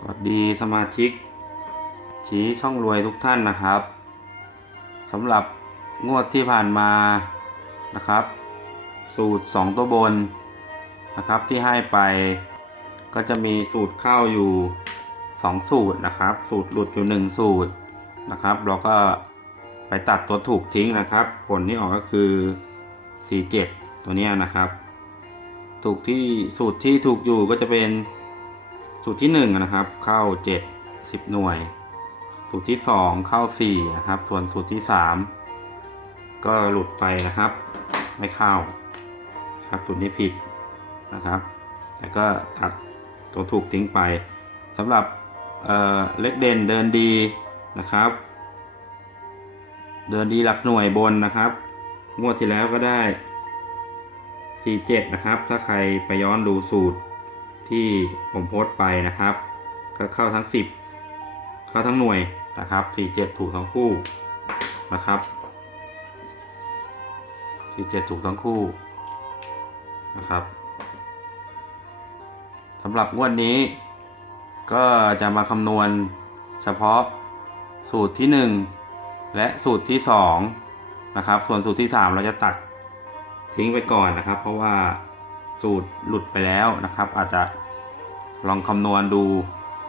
สวัสดีสมาชิก ชี้ช่องรวยทุกท่านนะครับสำหรับงวดที่ผ่านมานะครับ สูตร 2 ตัวบนนะครับที่ให้ไป ก็จะมีสูตรเข้าอยู่ 2 สูตรนะครับ สูตรหลุดอยู่ 1 สูตรนะครับ เราก็ไปตัดตัวถูกทิ้งนะครับ ผลที่ออกก็คือ 47 ตัวนี้นะครับ ถูกที่สูตรที่ถูกอยู่ก็จะเป็น สูตรที่1นะครับ เข้า 7 10 หน่วย สูตรที่ 2 เข้า4นะครับ ส่วนสูตรที่ 3 ก็หลุดไปนะครับ ไม่เข้าครับสูตรนี้ผิดนะครับ แต่ก็ตัดตัวถูกทิ้งไปสำหรับเออเล็กเด่นเดินดีนะครับ เดินดีหลักหน่วยบนนะครับงวดที่แล้วก็ได้ 47 นะครับ ถ้าใครไปย้อนดูสูตร ที่ผมโพสต์ไปนะครับ ก็เข้าทั้ง 10 เข้าทั้งหน่วยนะครับ 47 ถูกทั้งคู่นะครับ 47 ถูกทั้งคู่นะครับสำหรับงวดนี้ ก็จะมาคำนวณเฉพาะสูตรที่ 1 และสูตรที่ 2 นะครับ ส่วนสูตรที่ 3 เราจะตัดทิ้งไปก่อนนะครับ เพราะว่า สูตรหลุดไปแล้วนะครับ อาจจะลองคำนวณดู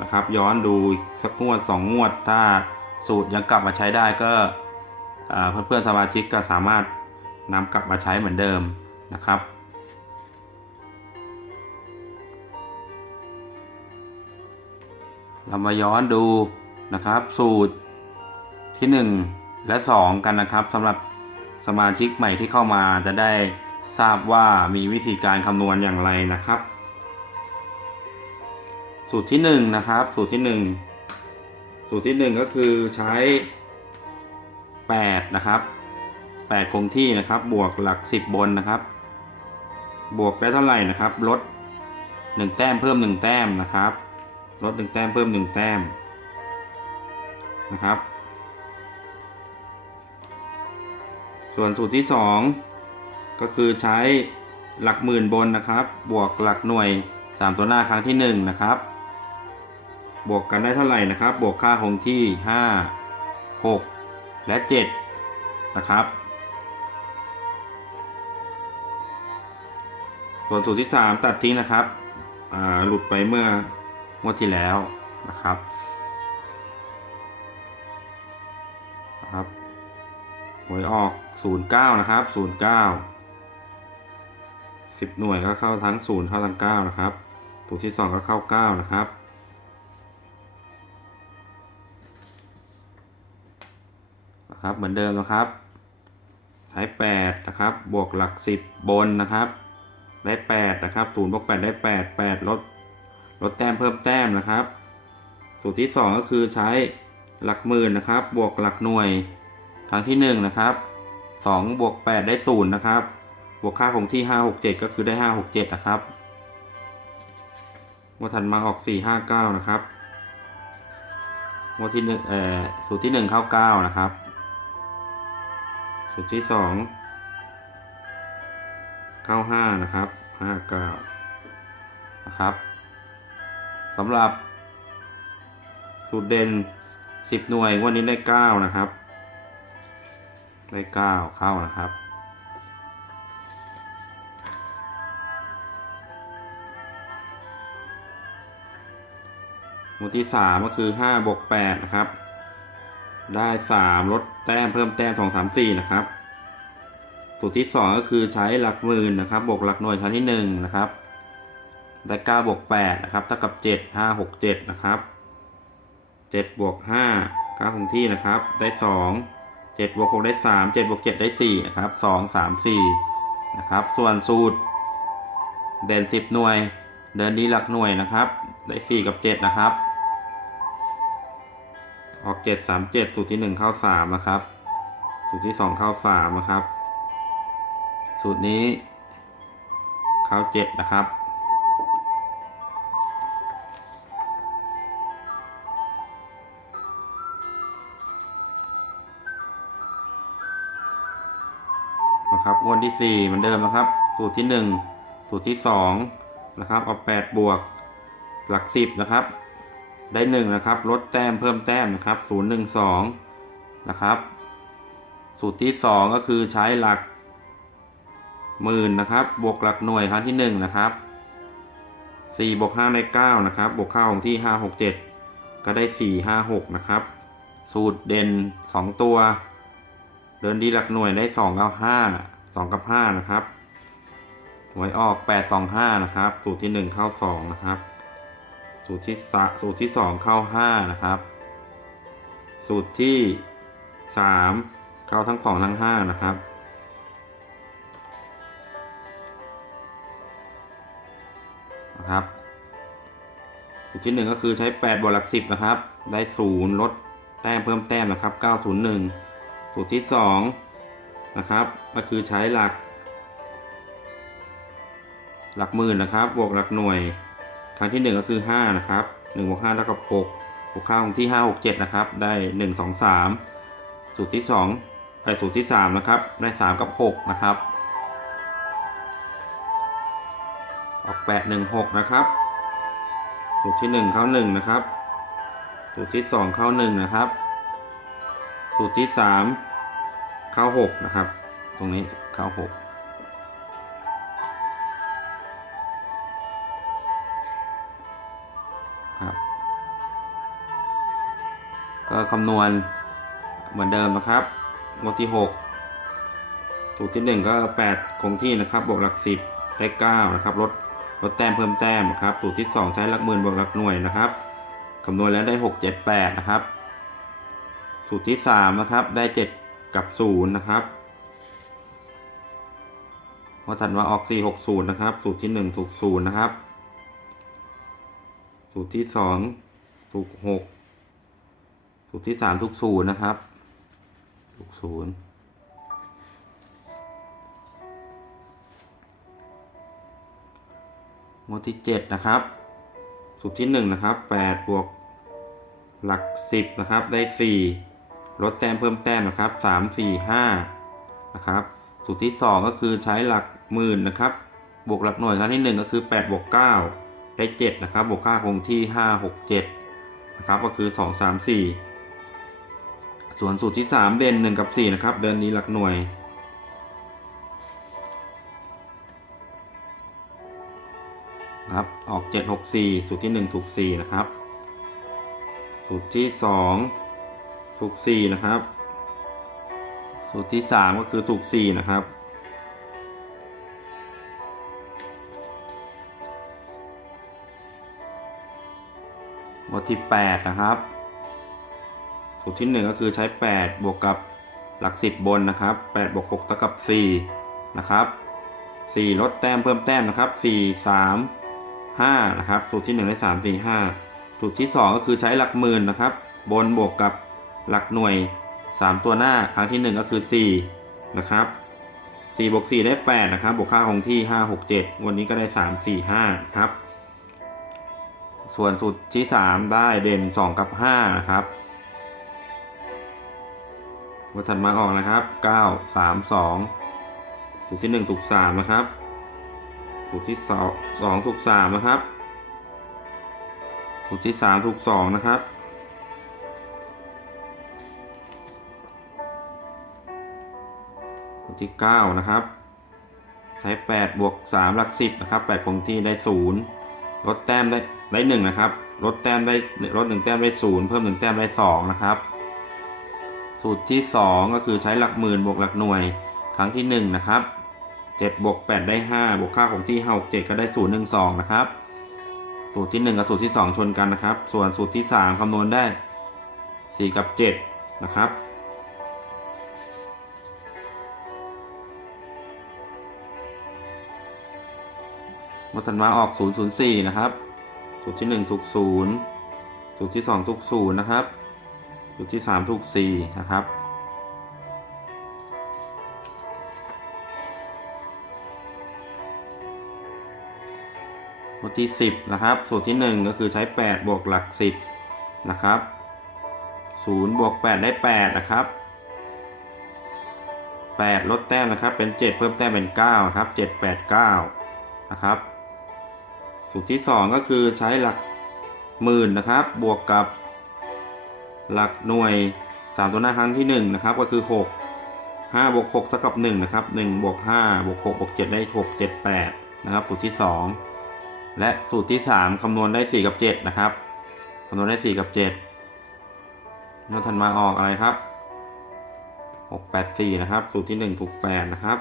นะครับ ย้อนดูสักงวดสองวด ถ้าสูตรยังกลับมาใช้ได้ก็เอ่อเพื่อนๆสมาชิกก็สามารถนำกลับมาใช้เหมือนเดิมนะครับเรามาย้อนดูนะครับสูตรที่ 1 และ 2 กันนะครับสำหรับสมาชิกใหม่ที่เข้ามาจะได้ ทราบว่ามีวิธีการคำนวณอย่างไรนะครับ สูตรที่1นะครับ สูตรที่ 1 สูตรที่ 1 ก็คือใช้ 8 นะครับ 8 คงที่นะครับ บวกหลัก 10 บนนะครับ บวกได้เท่าไหร่นะครับลด1 แต้มเพิ่ม 1 แต้มนะครับลด 1 แต้มเพิ่ม 1 แต้มนะครับ ส่วนสูตรที่ 2 ก็คือใช้หลักหมื่นบนนะครับ บวกหลักหน่วย 3 ตัวหน้าครั้งที่ 1 นะครับ บวกกันได้เท่าไหร่นะครับ บวกค่าคงที่ 5 6 และ 7 นะครับ ส่วนสูตรที่ 3 ตัดทิ้งนะครับหลุดไปเมื่องวดที่แล้วนะครับนะครับหวยออก 09 นะครับ 09 10 หน่วยก็เข้าทั้ง 0 เข้าทั้ง 9 นะครับ ตัวที่ 2 ก็เข้า 9 นะครับ นะครับ เหมือนเดิมนะครับ ใช้ 8 นะครับ บวกหลัก 10 บนนะครับ ได้ 8 นะครับ0บวก8ได้ 8 8 ลด ลดแต้มเพิ่มแต้มนะครับ สูตรที่ 2 ก็คือใช้หลักหมื่นนะครับ บวกหลักหน่วยครั้งที่ 1 นะครับ2บวก8ได้ 0 นะครับ บวกค่าคงที่ 5 6 7 ก็คือได้ 5 6 7 นะครับงวดถัดมาออก 4 5 9 นะครับงวดที่1เอ่อสูตรที่ 1 เข้า 9 นะครับ สูตรที่ 2 เข้า 5 นะครับ 5 9 นะครับสำหรับ สูตรเด่น 10 หน่วยงวันนี้ได้ 9 นะครับ ได้ 9 เข้านะครับ มวดที่3ก็คือ5บวก8นะครับ ได้3ลดแต้มเพิ่มแต้ม2 3 4นะครับ สูตรที่2ก็คือใช้หลักหมื่นนะครับ บวกหลักหน่วยครั้งที่1นะครับ ได้9บวก8นะครับ เท่ากับ7 5 6 7นะครับ7บวก5 9คงที่นะครับ ได้2 7บวก6ได้3 7บวก7ได้4นะครับ2 3 4นะครับ ส่วนสูตร เด่น10หน่วย เดินดีหลักหน่วยนะครับ ได้4กับ7นะครับ ออก7 3 7สูตรที่1เข้า3นะครับ สูตรที่2เข้า3นะครับ สูตรนี้ เข้า7นะครับ นะครับงวดที่4เหมือนเดิมนะครับ สูตรที่1สูตรที่2นะครับ เอา8บวกหลัก10นะครับ ได้หนึ่งนะครับลดแต้มเพิ่มแต้มนะครับศูนย์หนึ่งสองนะครับ สูตรที่สองก็คือใช้หลักหมื่นนะครับ บวกหลักหน่วยครั้งที่หนึ่งนะครับสี่บวกห้าได้เก้านะครับบวกเข้าของที่ห้าหกเจ็ดก็ได้สี่ห้าหกนะครับ สูตรเด่นสองตัว เดินดีหลักหน่วยได้สองกับห้าสองกับห้านะครับหวยออกแปดสองห้านะครับ สูตรที่หนึ่งเข้าสองนะครับ สูตรที่สูตรที่สองเข้าห้านะครับ สูตรที่สามเข้าทั้งสองทั้งห้านะครับ นะครับ สูตรที่หนึ่งก็คือใช้แปดบวกหลักสิบนะครับ ได้ศูนย์ลดแต้มเพิ่มแต้มนะครับเก้าศูนย์หนึ่งสูตรที่สองนะครับ ก็คือใช้หลัก หลักหมื่นนะครับ บวกหลักหน่วย ครั้งที่ 1 ก็คือ 5 นะครับ1บวกห้าเท่ากับ6บวกค่าคงที่ 5 6 7 นะครับ ได้ 1 2 3 สูตรที่2ไอ้สูตรที่ 3 นะครับ ได้ 3 กับ 6 นะครับ ออก 8 1 6 นะครับ สูตรที่ 1 เข้า 1 นะครับ สูตรที่ 2 เข้า 1 นะครับ สูตรที่ 3 เข้า 6 นะครับ ตรงนี้เข้า 6 คำนวณเหมือนเดิมนะครับงวดที่หกสูตรที่หนึ่งก็แปดคงที่นะครับ บวกหลักสิบได้เก้านะครับ ลด ลดแต้มเพิ่มแต้มนะครับ สูตรที่สองใช้หลักหมื่นบวกหลักหน่วยนะครับคำนวณแล้วได้หกเจ็ดแปดนะครับ สูตรที่สามนะครับ ได้เจ็ดกับศูนย์นะครับพอถัดมาออกสี่หกศูนย์นะครับ สูตรที่หนึ่งถูกศูนย์นะครับ สูตรที่สองถูกหก สูตรที่สามถูกศูนย์นะครับถูกศูนย์งวดที่เจ็ดนะครับ สูตรที่หนึ่งนะครับแปดบวกหลักสิบนะครับ ได้สี่ลดแต้มเพิ่มแต้มนะครับสามสี่ห้านะครับสูตรที่สองก็คือใช้หลักหมื่นนะครับ บวกหลักหน่วยครั้งที่หนึ่งก็คือแปดบวกเก้าได้เจ็ดนะครับ บวกค่าคงที่ห้าหกเจ็ดนะครับ ก็คือสอง ส่วนสูตรที่สามเด่นหนึ่งกับสี่นะครับ เดินนี้หลักหน่วย ครับ ออก 764 สูตรที่ 1 ถูก 4 นะครับ สูตรที่ 2 ถูก 4 นะครับ สูตรที่ 3 ก็คือถูก 4 นะครับบทที่ 8 นะครับ ตรที่ 1 ก็คือใช้ 8 บวกกับหลัก 10 บนนะครับ8บวก6เท่ากับ4นะครับ4ลดแต้มเพิ่มแต้มนะครับ4 3 5นะครับสูตรที่ 1 ได้ 3 4 5สูตรที่ 2 ก็คือใช้หลักหมื่นนะครับ บนบวกกับหลักหน่วย 3 ตัวหน้าครั้งที่ 1 ก็คือ 4 นะครับ4บวก4ได้ 8 นะครับ บวกค่าคงที่ 5 6 7 วันนี้ก็ได้ 3 4 5 ครับ ส่วนสูตรที่ 3 ได้เด่น 2 กับ5นะครับ วันถัดมาออกนะครับ 9 3 2สูตรที่ 1 ถูก 3 นะครับสูตรที่สองสองถูกสามนะครับสูตรที่สามถูกสองนะครับสูตรที่เก้านะครับ ใช้แปดบวกสามหลักสิบนะครับแปดคงที่ได้ศูนย์ลดแต้มได้ได้หนึ่งนะครับ ลดแต้มได้ลดหนึ่งแต้มได้ศูนย์เพิ่มหนึ่งแต้มได้สองนะครับ สูตรที่สองก็คือใช้หลักหมื่นบวกหลักหน่วย ครั้งที่หนึ่งนะครับ7บวก8ได้ 5 บวกค่าของที่5 6 7 ก็ได้ 0 1 2 นะครับ สูตรที่ 1 กับสูตรที่ 2 ชนกันนะครับ ส่วนสูตรที่ 3 คำนวณได้ 4 กับ 7 นะครับมาถัดมาออก 0 0 4 นะครับ สูตรที่1ถูก0สูตรที่2ถูก0นะครับ สูตรที่3ถูก4นะครับ สูตรที่ 10 นะครับ สูตรที่ 1 ก็คือใช้ 8 บวกหลัก 10 นะครับ0บวก8ได้ 8 นะครับ 8 ลดแต้มนะครับ เป็น 7 เพิ่มแต้มเป็น9นะครับ 7 8 9 นะครับ สูตรที่ 2 ก็คือใช้หลักหมื่นนะครับ บวกกับ หลักหน่วยสามตัวหน้าครั้งที่หนึ่งนะครับ ก็คือหกห้าบวกหกเท่ากับหนึ่งนะครับหนึ่งบวกห้าบวกหกบวกเจ็ดได้หกเจ็ดแปดนะครับ สูตรที่สองและสูตรที่สามคำนวณได้สี่กับเจ็ดนะครับ คำนวณได้สี่กับเจ็ดแล้วถัดมาออกอะไรครับหกแปดสี่นะครับ สูตรที่หนึ่งถูกแปดนะครับ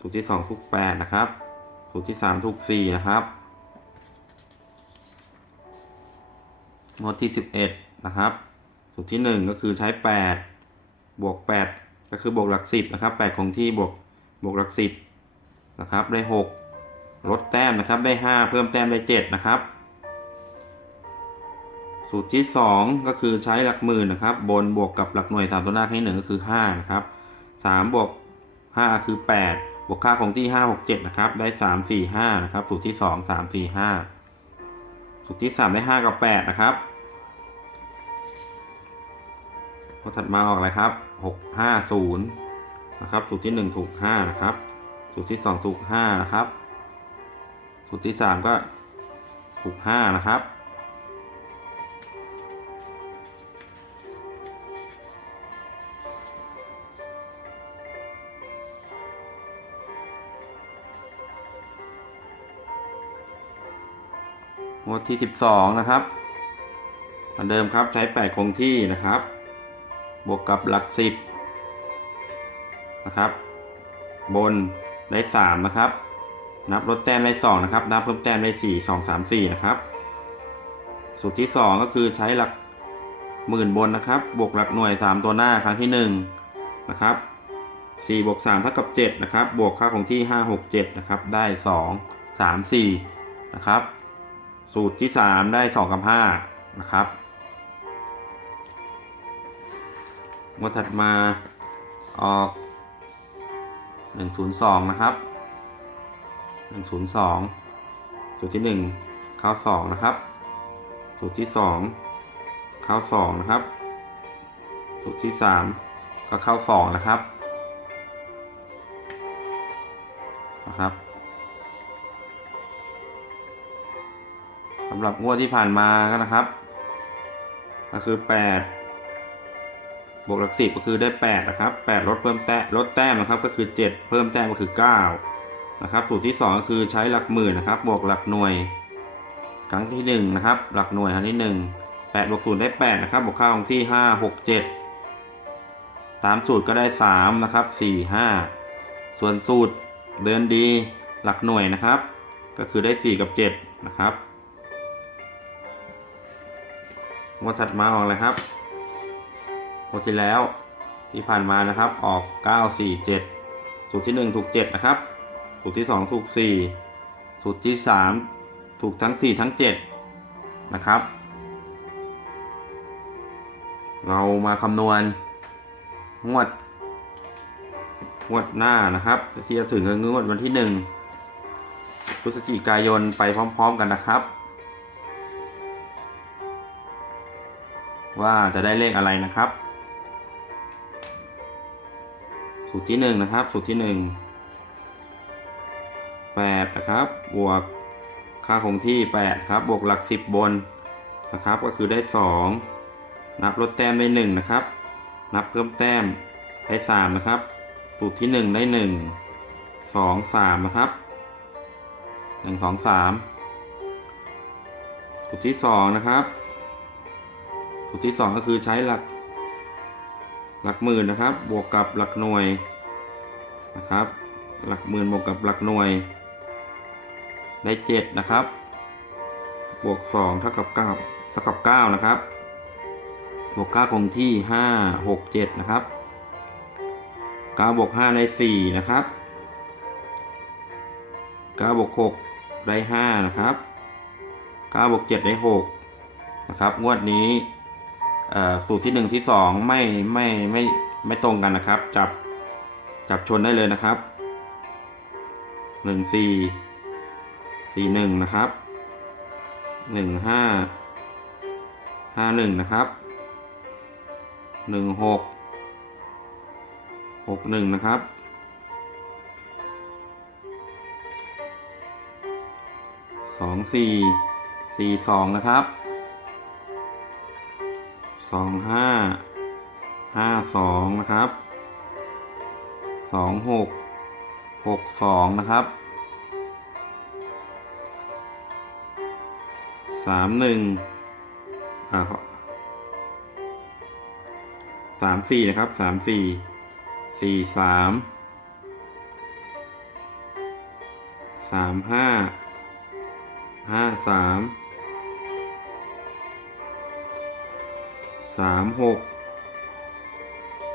สูตรที่สองถูกแปดนะครับ สูตรที่สามถูกสี่นะครับงวดที่สิบเอ็ดนะครับ สูตรที่หนึ่งก็คือใช้แปดบวกแปดก็คือบวกหลักสิบนะครับแปดคงที่บวกบวกหลักสิบนะครับ ได้หกลดแต้มนะครับได้ห้าเพิ่มแต้มได้เจ็ดนะครับ สูตรที่สองก็คือใช้หลักหมื่นนะครับ บนบวกกับหลักหน่วยสามตัวหน้าให้หนึ่งก็คือห้านะครับสามบวกห้าคือแปดบวกค่าคงที่ห้าหกเจ็ดนะครับ ได้สามสี่ห้านะครับ สูตรที่สองสามสี่ห้าสูตรที่สามได้ห้ากับแปดนะครับ พอถัดมาออกอะไรครับหกห้าศูนย์นะครับสูตรที่หนึ่งถูกห้านะครับสูตรที่สองถูกห้านะครับสูตรที่สามก็ถูกห้านะครับงวดที่ 12 นะครับเหมือนเดิมครับใช้ 8 คงที่นะครับ บวกกับหลัก10นะครับ บนได้3นะครับ นับลดแต้มได้2นะครับ นับเพิ่มแต้มได้4 2 3 4นะครับ สูตรที่2ก็คือใช้หลักหมื่นบนนะครับ บวกหลักหน่วย3ตัวหน้าครั้งที่1นะครับ4บวก3เท่ากับ7นะครับ บวกค่าคงที่5 6 7นะครับ ได้2 3 4นะครับ สูตรที่3ได้2กับ5นะครับ งวดถัดมาออก 102 นะครับ 102สูตรที่ 1 เข้า 2 นะครับ สูตรที่ 2 เข้า 2 นะครับ สูตรที่ 3 ก็เข้า 2 นะครับ นะครับสำหรับงวดที่ผ่านมาก็นะครับ ก็คือ 8 บวกหลักสิบก็คือได้8นะครับ8ลดเพิ่มแต้มลดแต้มนะครับก็คือ 7 เพิ่มแต้มก็คือ9นะครับสูตรที่ 2 ก็คือใช้หลักหมื่นนะครับบวกหลักหน่วย ครั้งที่1นะครับหลักหน่วยครั้งที่1 8บวก0ได้8นะครับบวกค่าของที่ 5 6 7 ตามสูตรก็ได้3นะครับ4 5 ส่วนสูตรเดินดีหลักหน่วยนะครับ ก็คือได้ 4 กับ 7 นะครับงวดถัดมาออกเลยครับ งวดที่แล้วที่ผ่านมานะครับออก 9 4 7 สูตรที่ 1 ถูก 7 นะครับ สูตรที่ 2 ถูก 4 สูตรที่ 3 ถูกทั้ง 4 ทั้ง 7 นะครับ เรามาคำนวณงวดงวดหน้านะครับ ที่จะถึงคืองวดวันที่ 1 พฤศจิกายนไปพร้อม ๆ กันนะครับ ว่าจะได้เลขอะไรนะครับ สูตรที่หนึ่งนะครับสูตรที่หนึ่งแปดนะครับ บวกค่าคงที่แปดครับ บวกหลักสิบบนนะครับ ก็คือได้สองนับลดแต้มได้หนึ่งนะครับ นับเพิ่มแต้มได้สามนะครับ สูตรที่หนึ่งได้หนึ่งสองสามนะครับหนึ่งสองสามสูตรที่สองนะครับ สูตรที่ 2 ก็คือใช้หลัก หลักหมื่นนะครับ บวกกับหลักหน่วยนะครับ หลักหมื่นบวกกับหลักหน่วย ได้7นะครับ บวก2เท่ากับ9เท่ากับ9นะครับ บวก9คงที่ 5 6 7 นะครับ9บวก5ได้4นะครับ9บวก6ได้5นะครับ9บวก7ได้6นะครับ งวดนี้ สูตรที่หนึ่งที่สองไม่ไม่ไม่ไม่ตรงกันนะครับ จับจับชนได้เลยนะครับหนึ่งสี่สี่หนึ่งนะครับหนึ่งห้าห้าหนึ่งนะครับหนึ่งหกหกหนึ่งนะครับสองสี่สี่สองนะครับ สองห้าห้าสองนะครับสองหกหกสองนะครับสามหนึ่งอ่าขอสามสี่นะครับสามสี่สี่สามสามห้าห้าสาม สามหก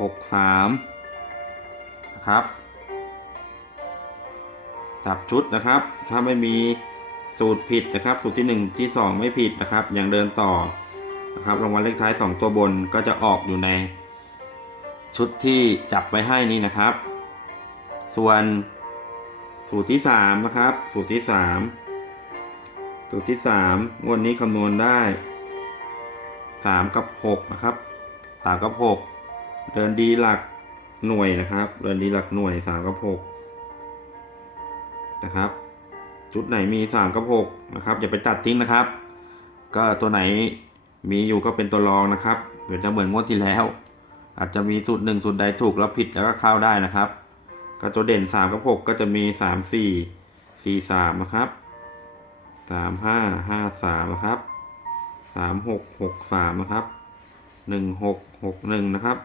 หกสามนะครับ จับชุดนะครับ ถ้าไม่มีสูตรผิดนะครับ สูตรที่ 1 ที่ 2 ไม่ผิดนะครับยังเดินต่อนะครับรางวัลเลขท้าย 2 ตัวบนก็จะออกอยู่ใน ชุดที่จับไว้ให้นี้นะครับ ส่วนสูตรที่ 3 นะครับ สูตรที่ 3 สูตรที่ 3 งวดนี้คำนวณได้ 3 กับ 6 นะครับ 3 กับ 6 เดินดีหลักหน่วยนะครับ เดินดีหลักหน่วย 3 กับ 6 นะครับ ชุดไหนมี 3 กับ 6 นะครับ อย่าไปตัดทิ้งนะครับ ก็ตัวไหนมีอยู่ก็เป็นตัวรองนะครับเดี๋ยวจะเหมือนงวดที่แล้ว อาจจะมีสูตรหนึ่งสูตรใดถูกแล้วผิดแล้วก็เข้าได้นะครับ ก็ตัวเด่น 3 กับ 6 ก็จะมี 3 4 4 3 นะครับ 3 5 5 3 นะครับ 3 6 6 3นะครับ1 6 6 1นะครับ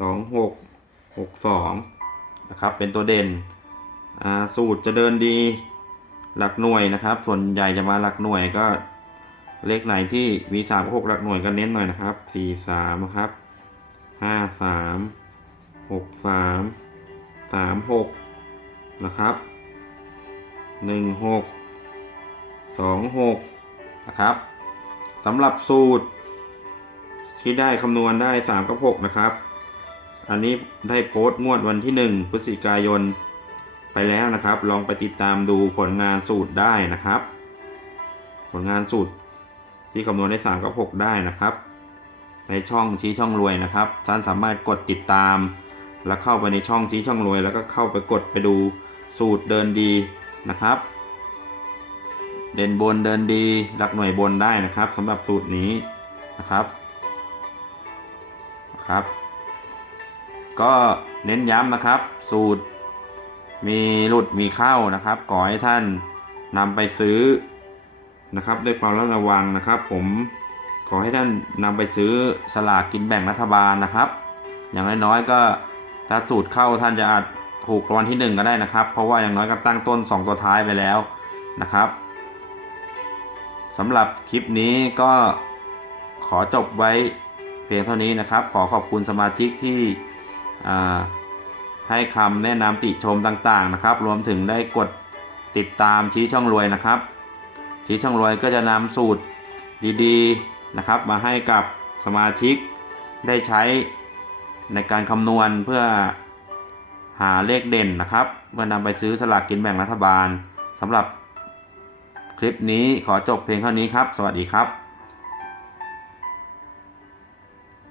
2 6 6 2นะครับ เป็นตัวเด่นสูตรจะเดินดีหลักหน่วยนะครับ ส่วนใหญ่จะมาหลักหน่วยก็เลขไหนที่มีสามหกหลักหน่วยก็เน้นหน่อยนะครับสี่สามครับห้าสามหกสามสามหกนะครับหนึ่งหกสองหกนะครับ สำหรับสูตร ที่ได้คำนวณได้สามกับหกนะครับ อันนี้ได้โพสต์งวดวันที่หนึ่งพฤศจิกายน ไปแล้วนะครับ ลองไปติดตามดูผลงานสูตรได้นะครับ ผลงานสูตรที่คำนวณได้ 3 กับ 6 ได้นะครับ ในช่องชี้ช่องรวยนะครับ ท่านสามารถกดติดตาม แล้วเข้าไปในช่องชี้ช่องรวย แล้วก็เข้าไปกดไปดูสูตรเดินดีนะครับ เด่นบนเดินดีหลักหน่วยบนได้นะครับสำหรับสูตรนี้นะครับนะครับ ก็เน้นย้ำนะครับ สูตรมีหลุดมีเข้านะครับขอให้ท่านนำไปซื้อนะครับ ด้วยความระวังนะครับ ผมขอให้ท่านนำไปซื้อสลากกินแบ่งรัฐบาลนะครับ อย่างน้อยๆก็ถ้าสูตรเข้าท่านจะอาจถูกรางวัลที่หนึ่งก็ได้นะครับ เพราะว่าอย่างน้อยก็ตั้งต้น 2 ตัวท้ายไปแล้วนะครับ สำหรับคลิปนี้ก็ขอจบไว้เพียงเท่านี้นะครับ ขอขอบคุณสมาชิกที่ให้คำแนะนำติชมต่างๆนะครับ รวมถึงได้กดติดตามชี้ช่องรวยนะครับ ชี้ช่องรวยก็จะนำสูตรดีๆนะครับ มาให้กับสมาชิกได้ใช้ในการคำนวณเพื่อหาเลขเด่นนะครับเพื่อนำไปซื้อสลากกินแบ่งรัฐบาลสำหรับ ลิปนี้ขอจบเพียงเท่านี้ครับ สวัสดีครับ